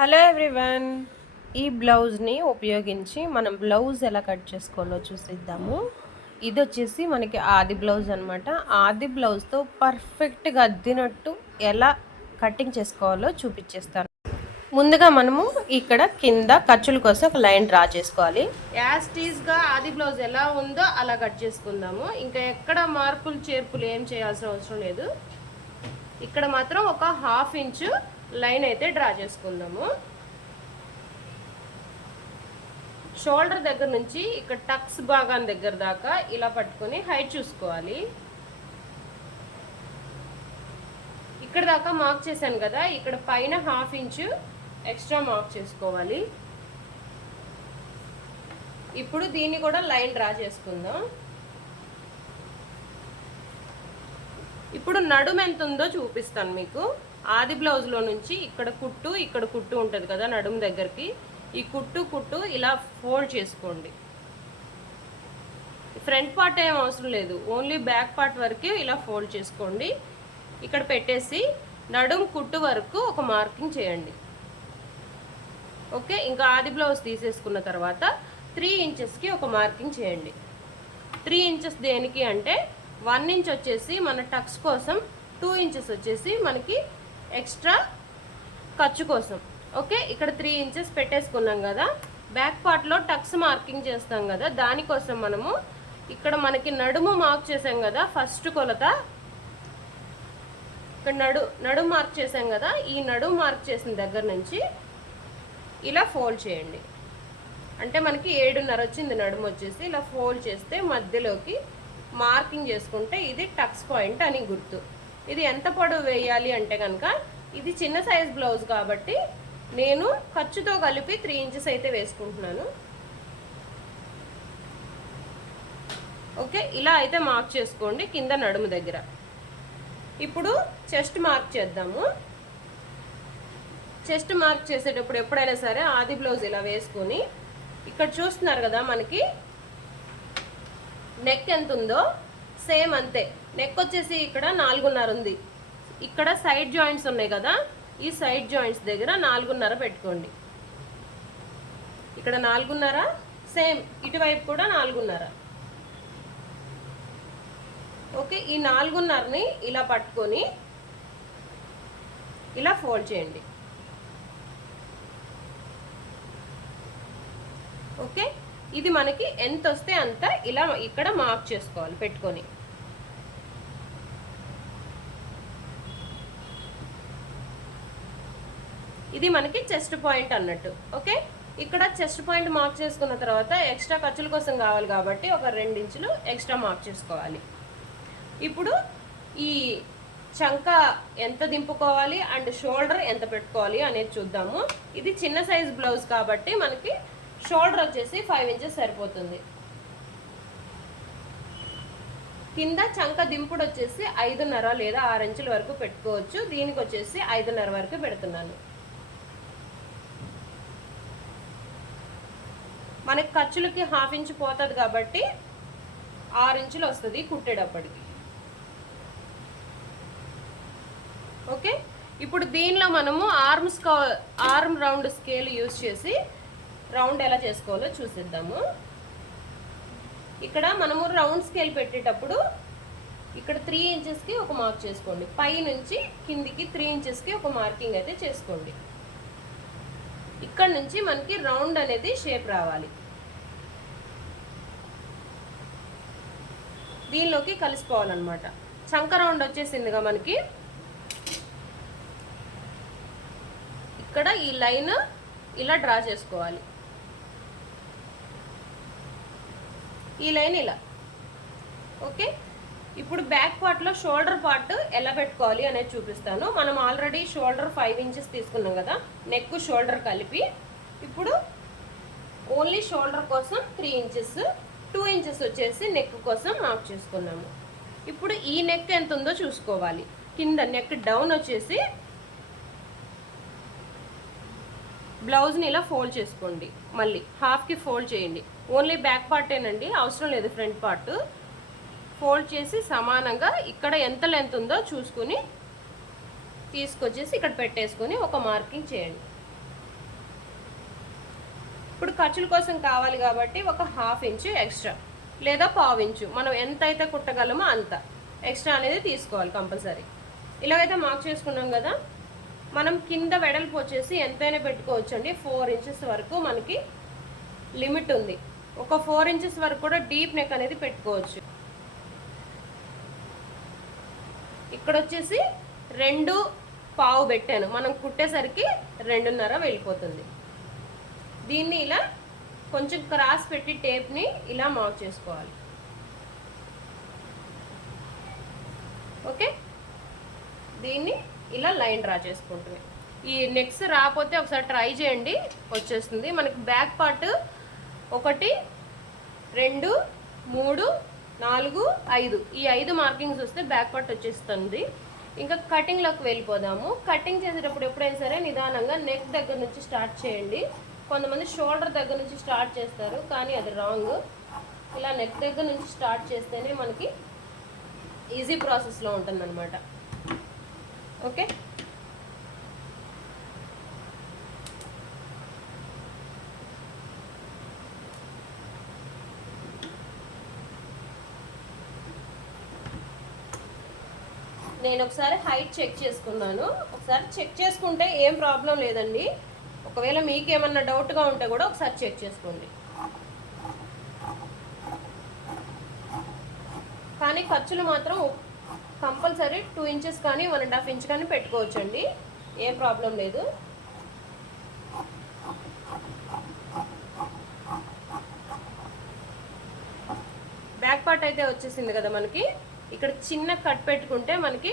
Hello everyone, ఈ బ్లౌజ్ని ఉపయోగించి మనం బ్లౌజ్ ఎలా కట్ చేసుకోవాలో చూసిద్దాము. ఇది వచ్చేసి మనకి ఆది బ్లౌజ్ అనమాట. ఆది బ్లౌజ్తో పర్ఫెక్ట్గా అద్దినట్టు ఎలా కటింగ్ చేసుకోవాలో చూపించేస్తాను. ముందుగా మనము ఇక్కడ కింద ఖర్చుల కోసం ఒక లైన్ డ్రా చేసుకోవాలి. యాజ్ టీజ్గా ఆది బ్లౌజ్ ఎలా ఉందో అలా కట్ చేసుకుందాము. ఇంకా ఎక్కడ మార్పులు చేర్పులు ఏం చేయాల్సిన అవసరం లేదు. ఇక్కడ మాత్రం ఒక 1/2 ఇంచు లైన్ అయితే డ్రా చేసుకుందాము. షోల్డర్ దగ్గర నుంచి ఇక్కడ టక్స్ భాగం దగ్గర దాకా ఇలా పట్టుకొని హైట్ చూసుకోవాలి. ఇక్కడ దాకా మార్క్ చేశాను కదా, ఇక్కడ పైన 1/2 ఇంచు ఎక్స్ట్రా మార్క్ చేసుకోవాలి. ఇప్పుడు దీన్ని కూడా లైన్ డ్రా చేసుకుందాం. ఇప్పుడు నడుము ఎంత ఉందో చూపిస్తాను మీకు. ఆది బ్లౌజ్లో నుంచి ఇక్కడ కుట్టు ఉంటుంది కదా నడుము దగ్గరికి, ఈ కుట్టు ఇలా ఫోల్డ్ చేసుకోండి. ఫ్రంట్ పార్ట్ ఏం అవసరం లేదు, ఓన్లీ బ్యాక్ పార్ట్ వరకే ఇలా ఫోల్డ్ చేసుకోండి. ఇక్కడ పెట్టేసి నడుము కుట్టు వరకు ఒక మార్కింగ్ చేయండి. ఓకే, ఇంకా ఆది బ్లౌజ్ తీసేసుకున్న తర్వాత 3 ఇంచెస్కి ఒక మార్కింగ్ చేయండి. 3 ఇంచెస్ దేనికి అంటే 1 ఇంచ్ వచ్చేసి మన టక్స్ కోసం, 2 ఇంచెస్ వచ్చేసి మనకి ఎక్స్ట్రా ఖర్చు కోసం. ఓకే, ఇక్కడ 3 ఇంచెస్ పెట్టేసుకున్నాం కదా. బ్యాక్ పార్ట్లో టక్స్ మార్కింగ్ చేస్తాం కదా, దానికోసం మనము ఇక్కడ మనకి నడుము మార్క్ చేసాం కదా, ఫస్ట్ కొలత ఇక్కడ నడుము మార్క్ చేసాం కదా, ఈ నడుము మార్క్ చేసిన దగ్గర నుంచి ఇలా ఫోల్డ్ చేయండి. అంటే మనకి 7.5 వచ్చింది నడుము వచ్చేసి. ఇలా ఫోల్డ్ చేస్తే మధ్యలోకి మార్కింగ్ చేసుకుంటే ఇది టక్స్ పాయింట్ అని గుర్తు. ఇది ఎంత పొడవు వేయాలి అంటే కనుక, ఇది చిన్న సైజ్ బ్లౌజ్ కాబట్టి నేను ఖర్చుతో కలిపి 3 ఇంచెస్ అయితే వేసుకుంటున్నాను. ఓకే, ఇలా అయితే మార్క్ చేసుకోండి కింద నడుము దగ్గర. ఇప్పుడు చెస్ట్ మార్క్ చేద్దాము. చెస్ట్ మార్క్ చేసేటప్పుడు ఎప్పుడైనా సరే ఆది బ్లౌజ్ ఇలా వేసుకొని, ఇక్కడ చూస్తున్నారు కదా మనకి నెక్ ఎంత ఉందో సేమ్ అంతే. నెక్ వచ్చేసి ఇక్కడ 4.5 ఉంది. ఇక్కడ సైడ్ జాయింట్స్ ఉన్నాయి కదా, ఈ సైడ్ జాయింట్స్ దగ్గర 4.5 పెట్టుకోండి. ఇక్కడ 4.5, సేమ్ ఇటువైపు కూడా 4.5. ఓకే, ఈ 4.5ని ఇలా పట్టుకొని ఇలా ఫోల్డ్ చేయండి. ఓకే, ఇది మనకి ఎంత వస్తే అంత ఇలా ఇక్కడ మార్క్ చేసుకోవాలి పెట్టుకొని. ఇది మనకి చెస్ట్ పాయింట్ అన్నట్టు. ఓకే, ఇక్కడ చెస్ట్ పాయింట్ మార్క్ చేసుకున్న తర్వాత ఎక్స్ట్రా ఖర్చుల కోసం కావాలి కాబట్టి ఒక 2 ఇంచులు ఎక్స్ట్రా మార్క్ చేసుకోవాలి. ఇప్పుడు ఈ చంక ఎంత దింపుకోవాలి అండ్ షోల్డర్ ఎంత పెట్టుకోవాలి అనేది చూద్దాము. ఇది చిన్న సైజ్ బ్లౌజ్ కాబట్టి మనకి షోల్డర్ వచ్చేసి 5 ఇంచెస్ సరిపోతుంది. కింద చంక దింపుడు వచ్చేసి 5.5 లేదా 6 ఇంచుల వరకు పెట్టుకోవచ్చు. దీనికి వచ్చేసి 5.5 వరకు పెడుతున్నాను. మనకి ఖర్చులకి 1/2 ఇంచు పోతుంది కాబట్టి 6 ఇంచులు వస్తుంది కుట్టేటప్పటికి. ఓకే, ఇప్పుడు దీనిలో మనము ఆర్మ్ రౌండ్ స్కేల్ యూజ్ చేసి రౌండ్ ఎలా చేసుకోవాలో చూసిద్దాము. ఇక్కడ మనము రౌండ్ స్కేల్ పెట్టేటప్పుడు ఇక్కడ 3 ఇంచెస్కి ఒక మార్క్ చేసుకోండి. పై నుంచి కిందికి 3 ఇంచెస్కి ఒక మార్కింగ్ అయితే చేసుకోండి. ఇక్కడ నుంచి మనకి రౌండ్ అనేది షేప్ రావాలి. దీనిలోకి కలిసిపోవాలన్నమాట. చంక రౌండ్ వచ్చేసిందిగా మనకి. ఇక్కడ ఈ లైన్ ఇలా డ్రా చేసుకోవాలి. ఈ లైన్ ఇలా. ఓకే, ఇప్పుడు బ్యాక్ పార్ట్లో షోల్డర్ పార్ట్ ఎలా పెట్టుకోవాలి అనేది చూపిస్తాను. మనం ఆల్రెడీ షోల్డర్ 5 ఇంచెస్ తీసుకున్నాం కదా, నెక్ షోల్డర్ కలిపి. ఇప్పుడు ఓన్లీ షోల్డర్ కోసం 3 ఇంచెస్, 2 ఇంచెస్ వచ్చేసి నెక్ కోసం మార్క్ చేసుకున్నాము. ఇప్పుడు ఈ నెక్ ఎంత ఉందో చూసుకోవాలి. కింద నెక్ డౌన్ వచ్చేసి బ్లౌజ్ని ఇలా ఫోల్డ్ చేసుకోండి. మళ్ళీ హాఫ్కి ఫోల్డ్ చేయండి. ఓన్లీ బ్యాక్ పార్టేనండి, అవసరం లేదు ఫ్రంట్ పార్ట్. ఫోల్డ్ చేసి సమానంగా ఇక్కడ ఎంత లెంత్ ఉందో చూసుకుని తీసుకొచ్చేసి ఇక్కడ పెట్టేసుకొని ఒక మార్కింగ్ చేయండి. ఇప్పుడు ఖర్చుల కోసం కావాలి కాబట్టి ఒక 1/2 ఇంచు ఎక్స్ట్రా లేదా 1/4 ఇంచు మనం ఎంత అయితే కుట్టగలమో అంత ఎక్స్ట్రా అనేది తీసుకోవాలి కంపల్సరీ. ఇలాగైతే మార్క్ చేసుకున్నాం కదా. మనం కింద వెడల్పు వచ్చేసి ఎంతైనా పెట్టుకోవచ్చు అండి. 4 ఇంచెస్ వరకు మనకి లిమిట్ ఉంది. ఒక 4 ఇంచెస్ వరకు కూడా డీప్ నెక్ అనేది పెట్టుకోవచ్చు. ఇక్కడ వచ్చేసి 2.5 పెట్టాను. మనం కుట్టేసరికి 2.5 వెళ్ళిపోతుంది. దీన్ని ఇలా కొంచెం క్రాస్ పెట్టి టేప్ని ఇలా మార్క్ చేసుకోవాలి. ఓకే, దీన్ని ఇలా లైన్ డ్రా చేసుకుంటుంది. ఈ నెక్స్ట్ రాకపోతే ఒకసారి ట్రై చేయండి, వచ్చేస్తుంది. మనకి బ్యాక్ పార్ట్ 1 2 3 4 5 ఈ 5 మార్కింగ్స్ వస్తే బ్యాక్ పార్ట్ వచ్చేస్తుంది. ఇంకా కటింగ్లోకి వెళ్ళిపోదాము. కటింగ్ చేసేటప్పుడు ఎప్పుడైనా సరే నిదానంగా నెక్ దగ్గర నుంచి స్టార్ట్ చేయండి. కొంతమంది షోల్డర్ దగ్గర నుంచి స్టార్ట్ చేస్తారు, కానీ అది రాంగ్. ఇలా నెక్ దగ్గర నుంచి స్టార్ట్ చేస్తేనే మనకి ఈజీ ప్రాసెస్లో ఉంటుందన్నమాట. ఓకే, నేను ఒకసారి హైట్ చెక్ చేసుకున్నాను. ఒకసారి చెక్ చేసుకుంటే ఏం ప్రాబ్లం లేదండి. ఒకవేళ మీకేమన్నా డౌట్గా ఉంటే కూడా ఒకసారి చెక్ చేసుకోండి. కానీ ఖర్చులు మాత్రం కంపల్సరీ 2 ఇంచెస్ కానీ 1.5 ఇంచ్ కానీ పెట్టుకోవచ్చండి, ఏం ప్రాబ్లం లేదు. బ్యాక్ పార్ట్ అయితే వచ్చేసింది కదా మనకి. ఇక్కడ చిన్న కట్ పెట్టుకుంటే మనకి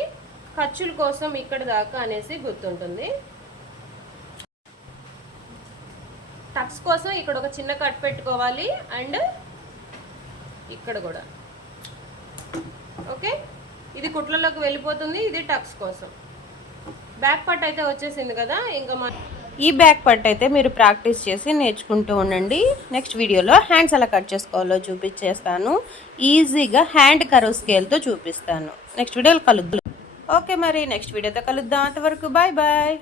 ఖర్చుల కోసం ఇక్కడ దాకా అనేసి గుర్తుంటుంది. టక్స్ కోసం ఇక్కడ ఒక చిన్న కట్ పెట్టుకోవాలి అండ్ ఇక్కడ కూడా. ఓకే, ఇది కుట్లలోకి వెళ్ళిపోతుంది. ఇది టక్స్ కోసం. బ్యాక్ పార్ట్ అయితే వచ్చేసింది కదా. ఇంకా ఈ బ్యాక్ పార్ట్ అయితే మీరు ప్రాక్టీస్ చేసి నేర్చుకుంటూ ఉండండి. నెక్స్ట్ వీడియోలో హ్యాండ్స్ ఎలా కట్ చేసుకోవాలో చూపించేస్తాను. ఈజీగా హ్యాండ్ కర్వ్ స్కేల్తో చూపిస్తాను. నెక్స్ట్ వీడియోలో కలుద్దాం. ఓకే, మరి నెక్స్ట్ వీడియోతో కలుద్దాం. అంతవరకు బాయ్ బాయ్.